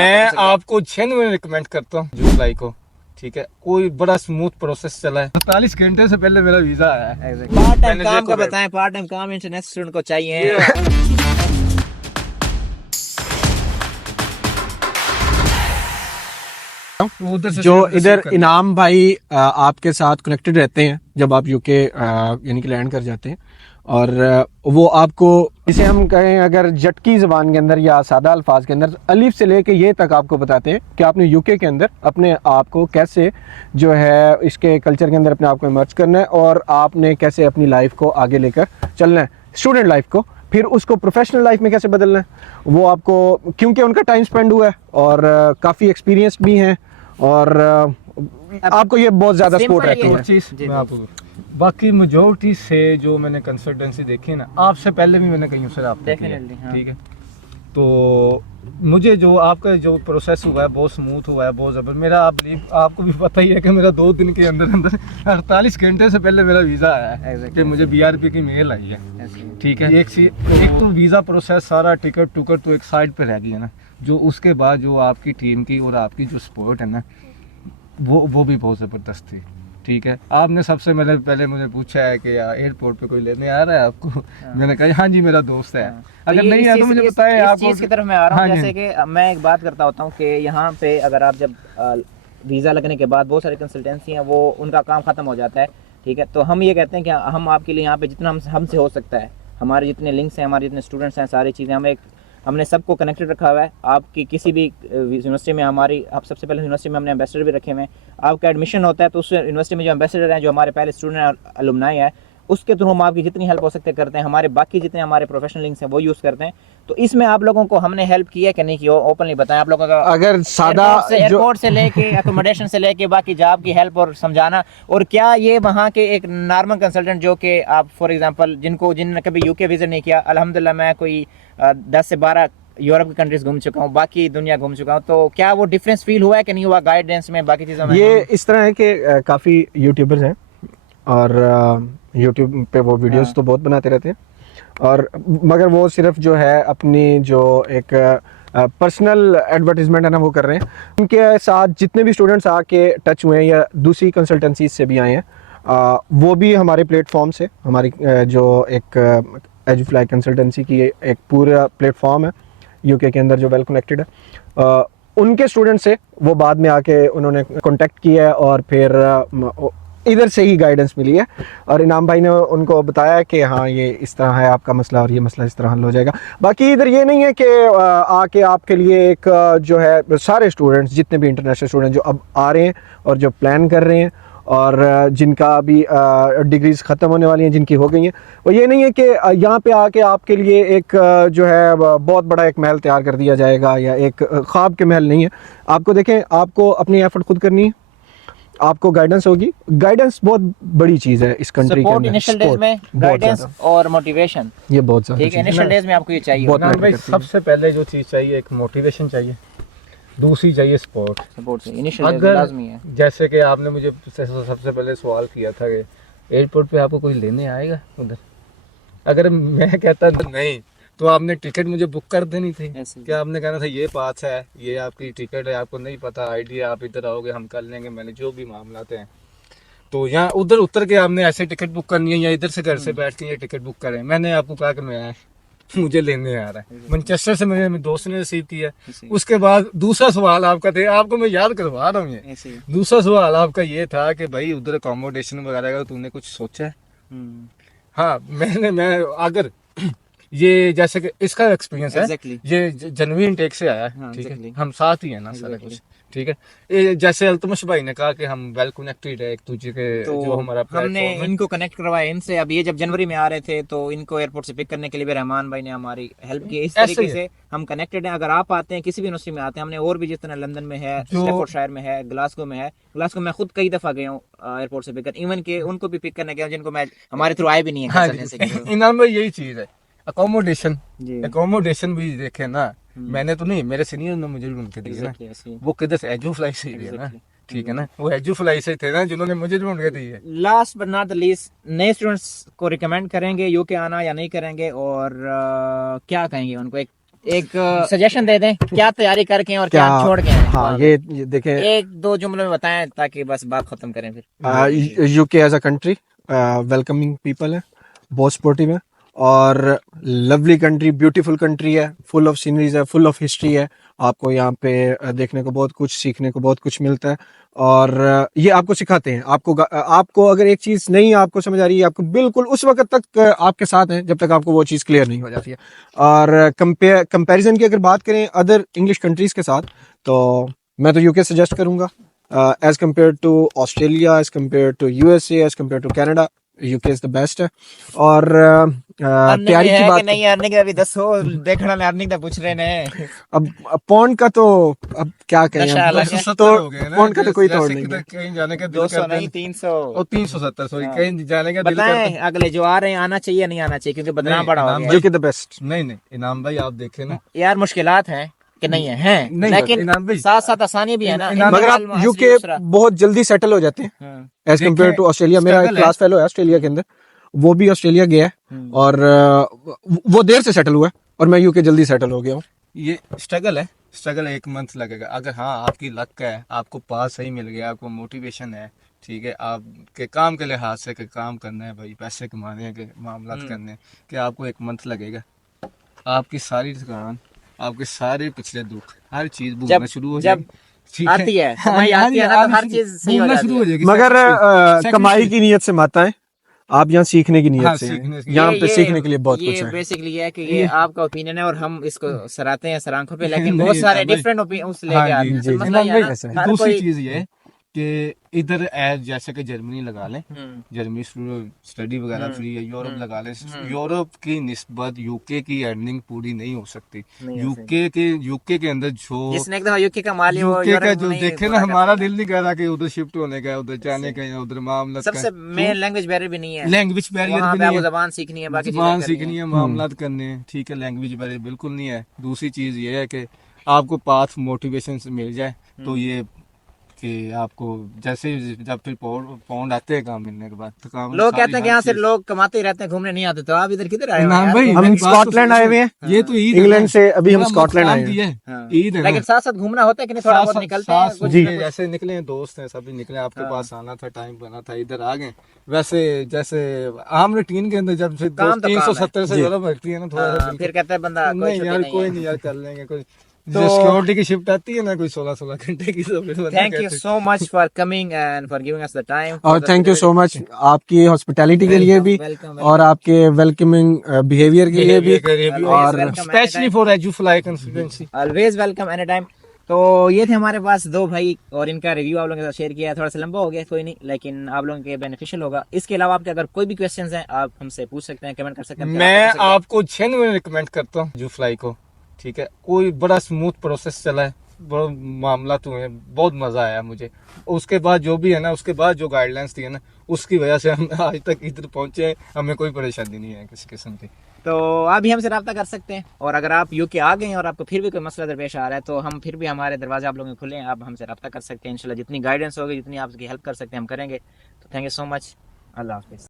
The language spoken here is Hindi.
मैं आपको 6 रिकमेंड करता हूँ जुलाई को, ठीक है। कोई बड़ा स्मूथ प्रोसेस चला है, 48 घंटे से पहले मेरा वीजा आया है। पार्ट टाइम काम का बताएं, पार्ट टाइम काम इंटरनेशनल स्टूडेंट को चाहिए। जो इधर इनाम भाई आपके साथ कनेक्टेड रहते हैं जब आप यूके यानी कि लैंड कर जाते हैं, और वो आपको, इसे हम कहें अगर जटकी ज़बान के अंदर या सादा अल्फाज के अंदर, अलीफ से लेके ये तक आपको बताते हैं कि आपने यूके के अंदर अपने आप को कैसे जो है इसके कल्चर के अंदर अपने आप को इमर्ज करना है, और आपने कैसे अपनी लाइफ को आगे लेकर चलना है, स्टूडेंट लाइफ को, फिर उसको प्रोफेशनल लाइफ में कैसे बदलना है वो आपको, क्योंकि उनका टाइम स्पेंड हुआ है और काफ़ी एक्सपीरियंस भी हैं, और आपको ये बहुत ज़्यादा सपोर्ट रहती है। चीज़ मैं आपको बाकी मेजोरिटी से जो मैंने कंसल्टेंसी देखी है ना, आपसे पहले भी मैंने कहीं से रब्ता किया, ठीक है। तो मुझे जो आपका जो प्रोसेस हुआ है बहुत स्मूथ हुआ है, बहुत ज़बरदस्त। मेरा आपको भी पता ही है कि मेरा 2 दिन के अंदर अंदर 48 घंटे से पहले मेरा वीज़ा आया है कि मुझे BRP की मेल आई है, ठीक है। एक तो वीज़ा प्रोसेस सारा टिकट टुकट तो एक साइड पे रह गई है ना, जो उसके बाद जो आपकी टीम की और आपकी जो सपोर्ट है ना, वो भी बहुत ज़बरदस्त थी, ठीक है। आपने सबसे पहले मुझे पूछा है कि यार एयरपोर्ट पे कोई लेने आ रहा है आपको, मैंने कहा हाँ जी मेरा दोस्त है। अगर नहीं है तो मुझे बताएं। आप चीज़ की तरफ मैं आ रहा हूँ, जैसे कि मैं एक बात करता होता हूँ कि यहाँ पे अगर आप जब वीज़ा लगने के बाद बहुत सारी कंसल्टेंसी हैं वो उनका काम ख़त्म हो जाता है, ठीक है। तो हम ये कहते हैं कि हम आपके लिए यहाँ पे जितना हमसे हो सकता है, हमारे जितने लिंक्स हैं, हमारे जितने स्टूडेंट्स हैं, सारी चीज़ें हमने सबको कनेक्टेड रखा हुआ है। आपकी किसी भी यूनिवर्सिटी में आप सबसे पहले यूनिवर्सिटी में हमने एम्बेसडर भी रखे हुए हैं। आपका एडमिशन होता है तो उस यूनिवर्सिटी में जो एम्बेसडर हैं, जो हमारे पहले स्टूडेंट अलुमनाई है, उसके थ्रू हम आपकी जितनी हेल्प हो सकते करते हैं। हमारे बाकी जितने हमारे प्रोफेशनल लिंक्स हैं वो यूज़ करते हैं। तो इसमें आप लोगों को हमने हेल्प की है कि नहीं की, ओपनली बताएं आप लोगों का। अगर सादा एयरपोर्ट से लेके अकोमोडेशन से लेके बाकी जॉब की हेल्प और समझाना, और क्या ये वहाँ के एक नॉर्मल कंसल्टेंट जो कि आप फॉर एग्जांपल जिन्होंने कभी यूके विजिट नहीं किया, अल्हम्दुलिल्लाह मैं कोई 10 से 12 यूरोप की कंट्रीज घूम चुका हूँ, बाकी दुनिया घूम चुका हूँ, तो क्या वो डिफरेंस फील हुआ है कि नहीं हुआ गाइडेंस में, बाकी चीज़ों में? ये इस तरह है कि काफ़ी यूट्यूबर्स हैं और यूट्यूब पे वो वीडियोस तो बहुत बनाते रहते हैं, और मगर वो सिर्फ जो है अपनी जो एक पर्सनल एडवर्टीजमेंट है ना वो कर रहे हैं। उनके साथ जितने भी स्टूडेंट्स आके टच हुए हैं या दूसरी कंसल्टेंसीज से भी आए हैं, वो भी हमारे प्लेटफॉर्म से, हमारी जो एक एजुफ्लाई कंसल्टेंसी की एक पूरा प्लेटफॉर्म है यूके के अंदर जो वेल कनेक्टेड है, उनके स्टूडेंट से वो बाद में आके उन्होंने कांटेक्ट किया है, और फिर इधर से ही गाइडेंस मिली है, और इनाम भाई ने उनको बताया कि हाँ ये इस तरह है आपका मसला और ये मसला इस तरह हल हो जाएगा। बाकी इधर ये नहीं है कि आके आपके लिए एक जो है सारे स्टूडेंट्स जितने भी इंटरनेशनल स्टूडेंट जो अब आ रहे हैं और जो प्लान कर रहे हैं और जिनका अभी डिग्रीज ख़त्म होने वाली हैं, जिनकी हो गई हैं, वो ये नहीं है कि यहाँ पे आके आपके लिए एक जो है बहुत बड़ा एक महल तैयार कर दिया जाएगा, या एक ख्वाब के महल नहीं है। आपको देखें, आपको अपनी एफर्ट खुद करनी है, आपको गाइडेंस होगी। गाइडेंस बहुत बड़ी चीज़ है इस कंट्री के अंदर। इनिशियल डेज में गाइडेंस और मोटिवेशन, ये बहुत ज़्यादा ठीक है। इनिशियल डेज में आपको ये चाहिए भाई, सबसे पहले जो चीज़ चाहिए एक मोटिवेशन चाहिए, दूसरी चाहिए सपोर्ट से इनिशियल डेज लाजमी है। जैसे कि आपने मुझे सबसे पहले सवाल किया था कि एयरपोर्ट पे आपको कोई लेने आएगा उधर, अगर मैं कहता नहीं तो आपने टिकट मुझे बुक कर देनी थी। क्या आपने कहना था ये पास है, ये आपकी टिकट है, आपको नहीं पता आइडिया, आप इधर आओगे हम कर लेंगे, मैंने जो भी मामला थे। तो यहाँ उधर उतर के आपने ऐसे टिकट बुक करनी है, या इधर से घर से बैठ के ये टिकट बुक करें। मैंने आपको कहा कि मैं मुझे लेने आ रहा है, मैनचेस्टर से मेरे दोस्त ने रिसीव किया। उसके बाद दूसरा सवाल आपका था, आपको मैं याद करवा रहा हूँ, ये दूसरा सवाल आपका ये था कि भाई उधर अकोमोडेशन वगैरह का तूने कुछ सोचा है? हाँ, मैं अगर ये जैसे कि इसका एक्सपीरियंस है, ये जनवरी इनटेक से आया है, ठीक है, हम साथ ही है ना सारा कुछ, ठीक है। ये जैसे अल्तमश भाई ने कहा कि हम वेल कनेक्टेड है एक दूसरे के, तो जो हमारा हमने इनको कनेक्ट करवाया इनसे। अब ये जब जनवरी में आ रहे थे तो इनको एयरपोर्ट से पिक करने के लिए भी रहमान भाई ने हमारी हेल्प की। इस तरीके से हम कनेक्टेड हैं। अगर आप आते हैं किसी भी यूनिवर्सिटी में आते हैं, हमने और भी जिस तरह लंदन में है, स्टैफोर्डशायर में है, ग्लासगो में है, ग्लासगो में खुद कई दफा गया हूँ एयरपोर्ट से पिक कर, इवन के उनको भी पिक करने गया जिनको मैं हमारे थ्रू आए भी नहीं है। इनाम भाई यही चीज है, अकोमोडेशन भी देखे ना, मैंने तो नहीं, मेरे सीनियर ने मुझे ढूंढ के दिए ना, वो किधर से एजुफ्लाई से दिए ना, ठीक है ना, वो एजुफ्लाई से थे ना जिन्होंने मुझे ढूंढ के दिए। Last but not the least, नए स्टूडेंट्स को रिकमेंड करेंगे यूके आना या नहीं करेंगे, और क्या कहेंगे उनको, एक एक सजेशन दे दें, क्या तैयारी करके और क्या छोड़ के आए? हाँ ये देखें, एक दो जुमलों में बताएं ताकि बस बात खत्म करें फिर। UK as a country welcoming people है, बहुत सपोर्टिव है, और लवली कंट्री, ब्यूटीफुल कंट्री है, फुल ऑफ सीनरीज है, फुल ऑफ हिस्ट्री है। आपको यहाँ पे देखने को बहुत कुछ, सीखने को बहुत कुछ मिलता है, और ये आपको सिखाते हैं। आपको अगर एक चीज नहीं आपको समझ आ रही है, आपको बिल्कुल उस वक्त तक आपके साथ हैं जब तक आपको वो चीज क्लियर नहीं हो जाती है। और कंपैरिजन की अगर बात करें अदर इंग्लिश कंट्रीज के साथ, तो मैं तो यूके सजेस्ट करूंगा as compare to Australia, as compare to USA, as compare to Canada. UK is the best है। और तैयारी की बात नहीं, अर्निंग अभी दसो देखने वाले अर्निंग पूछ रहे ने। अब पौंड का तो अब क्या कहें, तो पौंड का तो कोई तोड़ नहीं है। कहीं जाने का 200 नहीं 300 और 370 सॉरी, कहीं जाने का दिल बताएं अगले जो आ रहे हैं आना चाहिए नहीं आना चाहिए, क्योंकि बदनाम पड़ा हो गया। UK the best. नहीं इनाम भाई आप देखें ना यार मुश्किलात हैं कि नहीं है नहीं, लेकिन इनाम भाई साथ साथ आसानी भी है ना। मगर आप यूके बहुत जल्दी सेटल हो जाते हैं एज कम्पेयर टू ऑस्ट्रेलिया। मेरा एक क्लास फेलो है ऑस्ट्रेलिया के अंदर, वो भी ऑस्ट्रेलिया गया है और वो देर से सेटल हुआ है, और मैं यूके जल्दी सेटल हो गया हूँ। ये स्ट्रगल है, 1 मंथ लगेगा। अगर हाँ आपकी लक है, आपको पास सही मिल गया, आपको मोटिवेशन है, ठीक है, आपके काम के लिहाज से के काम करना है भाई, पैसे कमाने के मामला करने कि आपको 1 मंथ लगेगा। आपकी सारी थकान, आपके सारे पिछले दुख, हर चीज भूलना शुरू हो जाएगी। आती है कमाई आती है ना, तो हर चीज सही हो जाती है। मगर कमाई की नीयत से मत आए, आप यहाँ सीखने की नीयत हाँ, से हैं। सीखने की। यहाँ पे सीखने के लिए बहुत कुछ ये है। बेसिकली है कि ये आपका ओपिनियन है और हम इसको सराहते हैं सर आंखों पे, लेकिन बहुत सारे डिफरेंट ओपिनियन लेके आते हैं। मसला ये है ना, हर दूसरी कोई चीज ये है कि इधर जैसे कि जर्मनी लगा लें, जर्मनी स्टडी वगैरह फ्री है, यूरोप लगा लें, यूरोप की निस्बत यूके की अर्निंग पूरी नहीं हो सकती। यूके के अंदर जो जिसने एकदम यूके का माल यूके का जो देखे ना, हमारा दिल नहीं कर रहा कि उधर शिफ्ट होने का, उधर जाने का, या उधर मामला सबसे मेन लैंग्वेज बैरियर भी नहीं है। लैंग्वेज बैरियर भी नहीं है, जबान सीखनी है, बाकी जबान सीखनी है, मामला करने हैं, ठीक है, लैंग्वेज बैरियर बिल्कुल नहीं है। दूसरी चीज ये है कि आपको पाथ मोटिवेशन से मिल जाए, तो ये कि आपको जैसे जब फिर पाउंड आते हैं काम मिलने के बाद, तो काम लोग कहते हैं कि यहाँ से लोग कमाते ही रहते हैं, घूमने नहीं आते, तो आप इधर किधर आए हो ना यार? भाई, हम स्कॉटलैंड आए हुए हैं, ये तो ईद इंग्लैंड से अभी हम स्कॉटलैंड आए हैं। हाँ। ईद है, लेकिन साथ साथ घूमना होता है कि नहीं, थोड़ा बहुत निकलते हैं कुछ जी। जैसे निकले हैं, दोस्त हैं, सभी निकले, आपके पास आना था, टाइम बना था, इधर आ गए। वैसे जैसे आम रूटीन के अंदर जब से काम तो 370 से ज्यादा बढ़ती है ना, थोड़ा सा फिर कहता है बंदा कोई नहीं छुट्टी यार, नहीं कोई है। नहीं यार, कर लेंगे कोई। जो सिक्योरिटी की शिफ्ट आती है ना, कोई 16 घंटे की, तो फिर बंदा थैंक यू कहते हैं। So much for coming and for giving us the time. और थैंक यू सो मच आपकी हॉस्पिटैलिटी के लिए भी, वेलकम और आपके वेलकमिंग बिहेवियर के लिए भी, और specially for Edufly consultancy always welcome any time. तो ये थे हमारे पास दो भाई, और इनका रिव्यू आप लोगों के साथ शेयर किया है। थोड़ा सा लंबा हो गया, कोई नहीं, लेकिन आप लोगों के बेनिफिशियल होगा। इसके अलावा आपके अगर कोई भी क्वेश्चंस हैं, आप हमसे पूछ सकते हैं, कमेंट कर सकते हैं। मैं आपको जेन्युइन रिकमेंड करता हूँ एजुफ्लाई को, ठीक है। कोई बड़ा स्मूथ प्रोसेस चला है, बड़ा मामला तो है, बहुत मजा आया मुझे। उसके बाद जो भी है ना, उसके बाद जो गाइडलाइंस थी ना, उसकी वजह से हम आज तक इधर पहुंचे हैं, हमें कोई परेशानी नहीं है किसी किस्म की। तो आप भी हमसे रब्ता कर सकते हैं, और अगर आप यूके आ गए हैं और आपको फिर भी कोई मसला दरपेश आ रहा है, तो हम फिर भी, हमारे दरवाजे आप लोगों के खुले हैं, आप हमसे रब्ता कर सकते हैं। इंशाल्लाह जितनी गाइडेंस होगी, जितनी आपकी हेल्प कर सकते हैं, हम करेंगे। तो थैंक यू सो मच, अल्लाह हाफिज़।